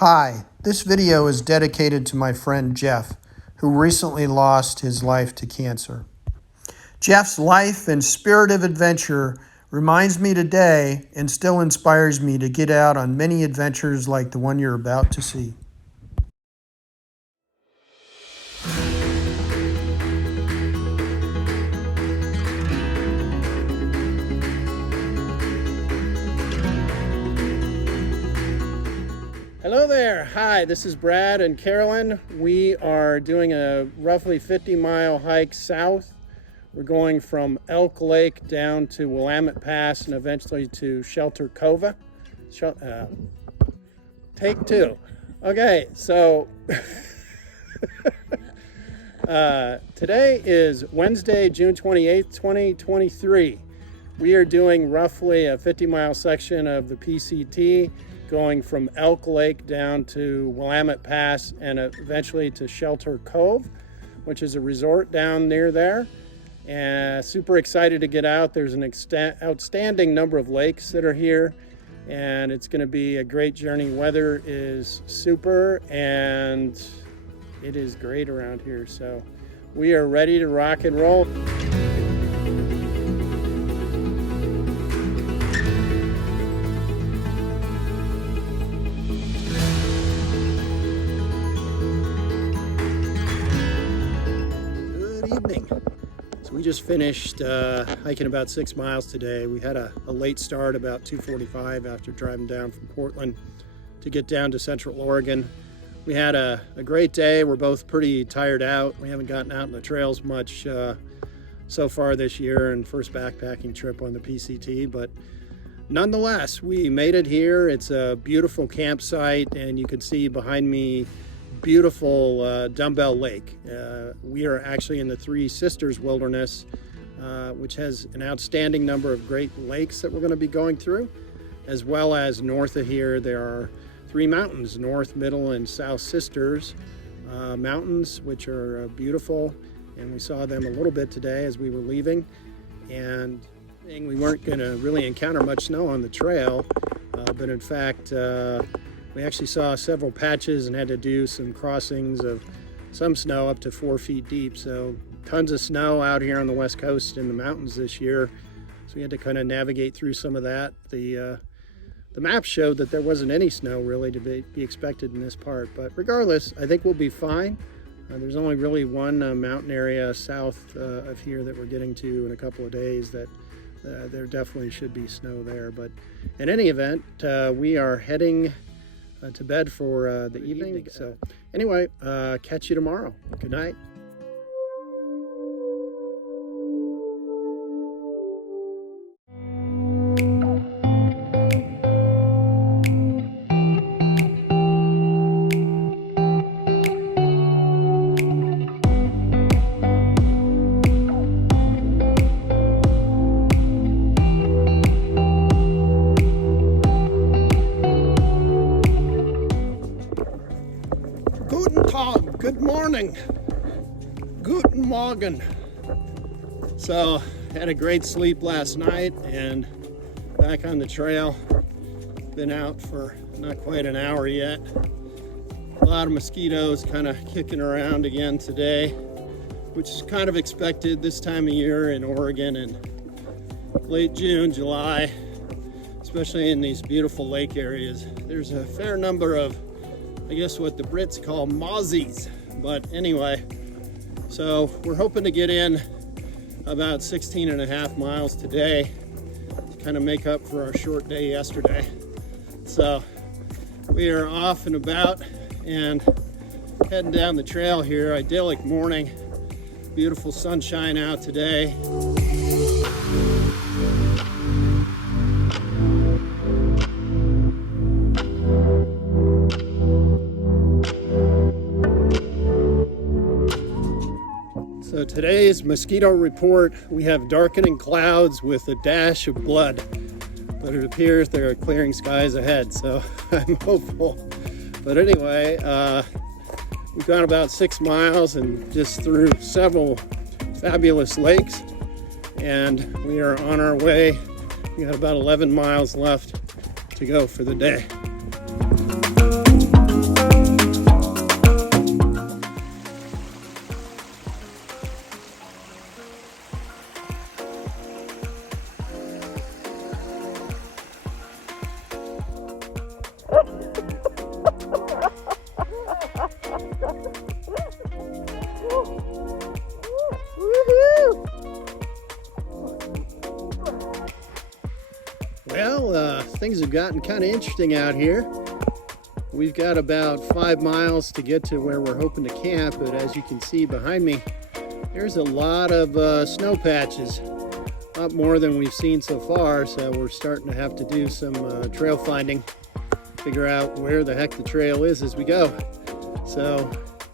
Hi, this video is dedicated to my friend Jeff, who recently lost his life to cancer. Jeff's life and spirit of adventure reminds me today and still inspires me to get out on many adventures like the one you're about to see. Hello there. Hi, this is Brad and Carolyn. We are doing a roughly 50-mile hike south. We're going from Elk Lake down to Willamette Pass and eventually to Shelter Cove. Take two. Okay, so today is Wednesday, June 28th, 2023. We are doing roughly a 50-mile section of the PCT, going from Elk Lake down to Willamette Pass and eventually to Shelter Cove, which is a resort down near there. And super excited to get out. There's an outstanding number of lakes that are here, and it's going to be a great journey. Weather is super and it is great around here, so we are ready to rock and roll. So we just finished hiking about 6 miles today. We had a late start about 2:45 after driving down from Portland to get down to Central Oregon. We had a great day. We're both pretty tired out. We haven't gotten out on the trails much so far this year, and first backpacking trip on the PCT, but nonetheless, we made it here. It's a beautiful campsite, and you can see behind me beautiful Dumbbell Lake. We are actually in the Three Sisters Wilderness, which has an outstanding number of great lakes that we're going to be going through, as well as north of here there are three mountains, North, Middle, and South Sisters mountains, which are beautiful, and we saw them a little bit today as we were leaving. And we weren't going to really encounter much snow on the trail, but in fact we actually saw several patches and had to do some crossings of some snow up to 4 feet deep. So tons of snow out here on the West Coast in the mountains this year. So we had to kind of navigate through some of that. The map showed that there wasn't any snow really to be expected in this part. But regardless, I think we'll be fine. There's only really one mountain area south of here that we're getting to in a couple of days that there definitely should be snow there. But in any event, we are heading to bed for the evening. So anyway, catch you tomorrow. Good night. Guten Tag, good morning, guten Morgen. So, had a great sleep last night and back on the trail. Been out for not quite an hour yet. A lot of mosquitoes kind of kicking around again today, which is kind of expected this time of year in Oregon in late June, July, especially in these beautiful lake areas. There's a fair number of, I guess, what the Brits call mozzies. But anyway, so we're hoping to get in about 16 and a half miles today to kind of make up for our short day yesterday. So we are off and about and heading down the trail here. Idyllic morning, beautiful sunshine out today. So today's mosquito report, we have darkening clouds with a dash of blood, but it appears there are clearing skies ahead, so I'm hopeful. But anyway, we've gone about 6 miles and just through several fabulous lakes, and we are on our way. We got about 11 miles left to go for the day. things have gotten kind of interesting out here. We've got about 5 miles to get to where we're hoping to camp, but as you can see behind me, there's a lot of snow patches, a lot more than we've seen so far, so we're starting to have to do some trail finding, figure out where the heck the trail is as we go. So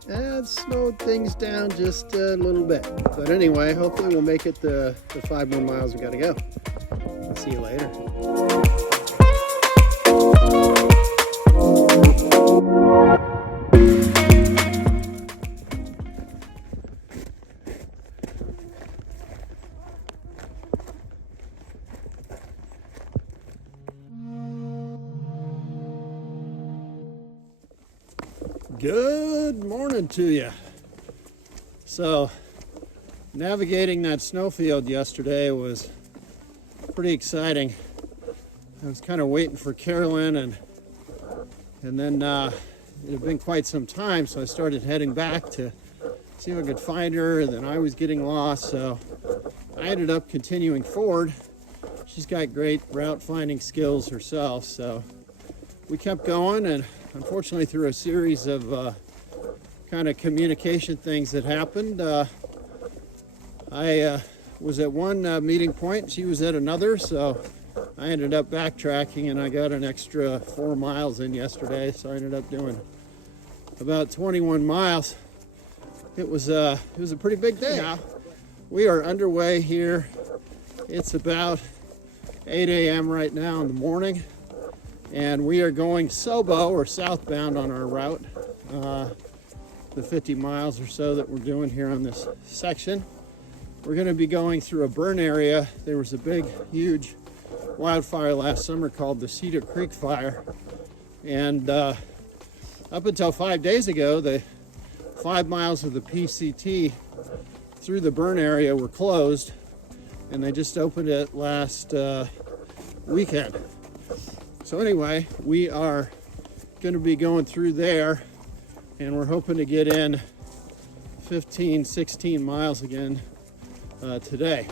it slowed things down just a little bit, but anyway, hopefully we'll make it the 5 more miles we got to go. I'll see you later. Good morning to you. So, navigating that snowfield yesterday was pretty exciting. I was kind of waiting for Carolyn, and then it had been quite some time, so I started heading back to see if I could find her, and then I was getting lost, so I ended up continuing forward. She's got great route finding skills herself, so we kept going, and unfortunately through a series of kind of communication things that happened, I was at one meeting point, she was at another, so I ended up backtracking, and I got an extra 4 miles in yesterday, so I ended up doing about 21 miles. It was a pretty big day. Now we are underway here. It's about 8 a.m. right now in the morning, and we are going SOBO, or southbound, on our route, the 50 miles or so that we're doing here on this section. We're going to be going through a burn area. There was a big, huge wildfire last summer called the Cedar Creek Fire, and up until 5 days ago, the 5 miles of the PCT through the burn area were closed, and they just opened it last weekend. So anyway, we are going to be going through there, and we're hoping to get in 15, 16 miles again today.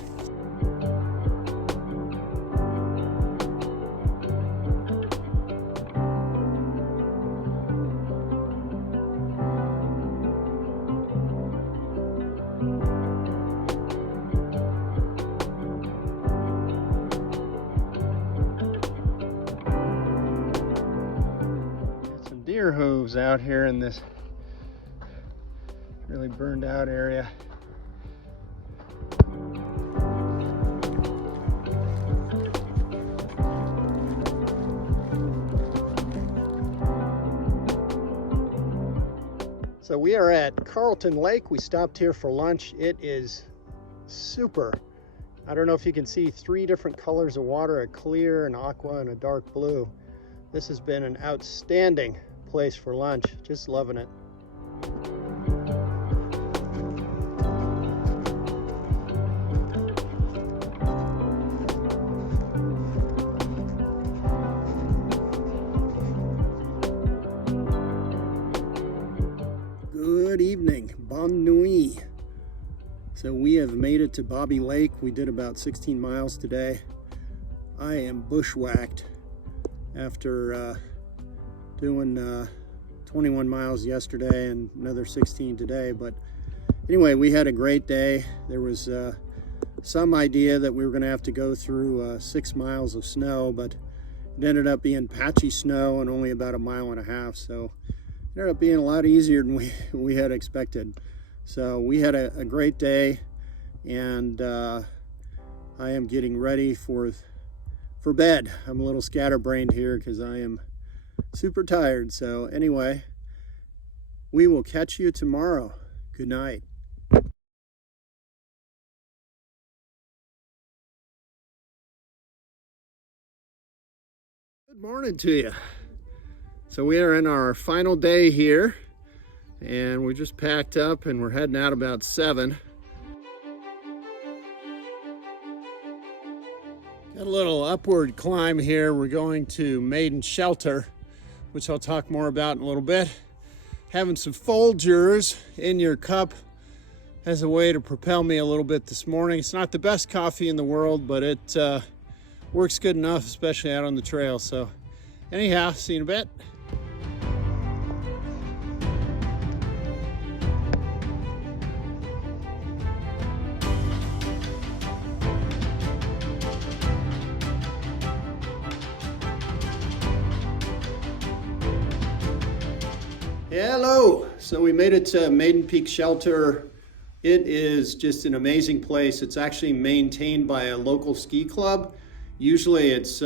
Deer hooves out here in this really burned out area. So we are at Carolyn Lake. We stopped here for lunch. It is super. I don't know if you can see 3 different colors of water, a clear, an aqua, and a dark blue. This has been an outstanding place for lunch. Just loving it. Good evening, bonne nuit. So we have made it to Bobby Lake. We did about 16 miles today. I am bushwhacked after doing 21 miles yesterday and another 16 today. But anyway, we had a great day. There was some idea that we were going to have to go through 6 miles of snow, but it ended up being patchy snow and only about 1.5 miles. So it ended up being a lot easier than we had expected. So we had a great day, and I am getting ready for bed. I'm a little scatterbrained here because I am super tired. So anyway, we will catch you tomorrow. Good night. Good morning to you. So we are in our final day here, and we just packed up and we're heading out about 7. Got a little upward climb here. We're going to Maiden Shelter, which I'll talk more about in a little bit. Having some Folgers in your cup as a way to propel me a little bit this morning. It's not the best coffee in the world, but it works good enough, especially out on the trail. So anyhow, see you in a bit. Hello, so we made it to Maiden Peak Shelter. It is just an amazing place. It's actually maintained by a local ski club. Usually it's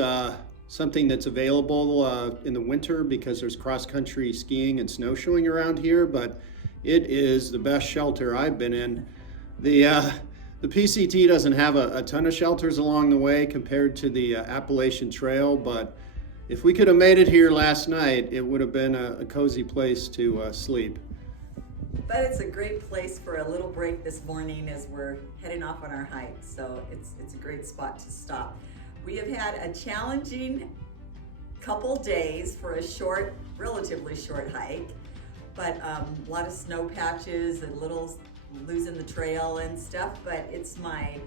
something that's available in the winter because there's cross-country skiing and snowshoeing around here, but it is the best shelter I've been in. The PCT doesn't have a ton of shelters along the way compared to the Appalachian Trail, but if we could have made it here last night, it would have been a cozy place to sleep. But it's a great place for a little break this morning as we're heading off on our hike. So it's a great spot to stop. We have had a challenging couple days for a short, relatively short hike, but a lot of snow patches and little losing the trail and stuff. But it's my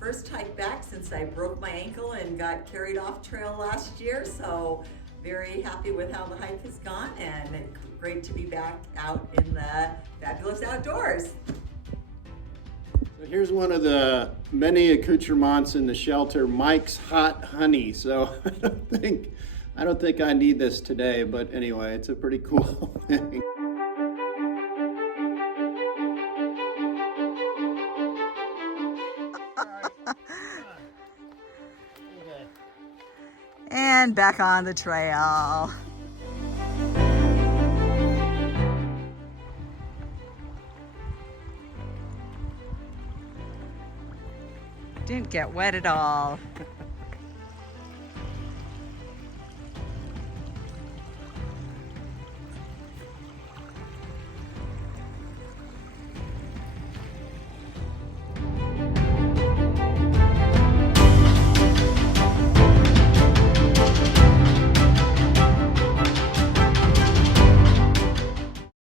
first hike back since I broke my ankle and got carried off trail last year. So very happy with how the hike has gone, and great to be back out in the fabulous outdoors. So here's one of the many accoutrements in the shelter, Mike's Hot Honey. So I don't think I need this today, but anyway, it's a pretty cool thing. And back on the trail. Didn't get wet at all.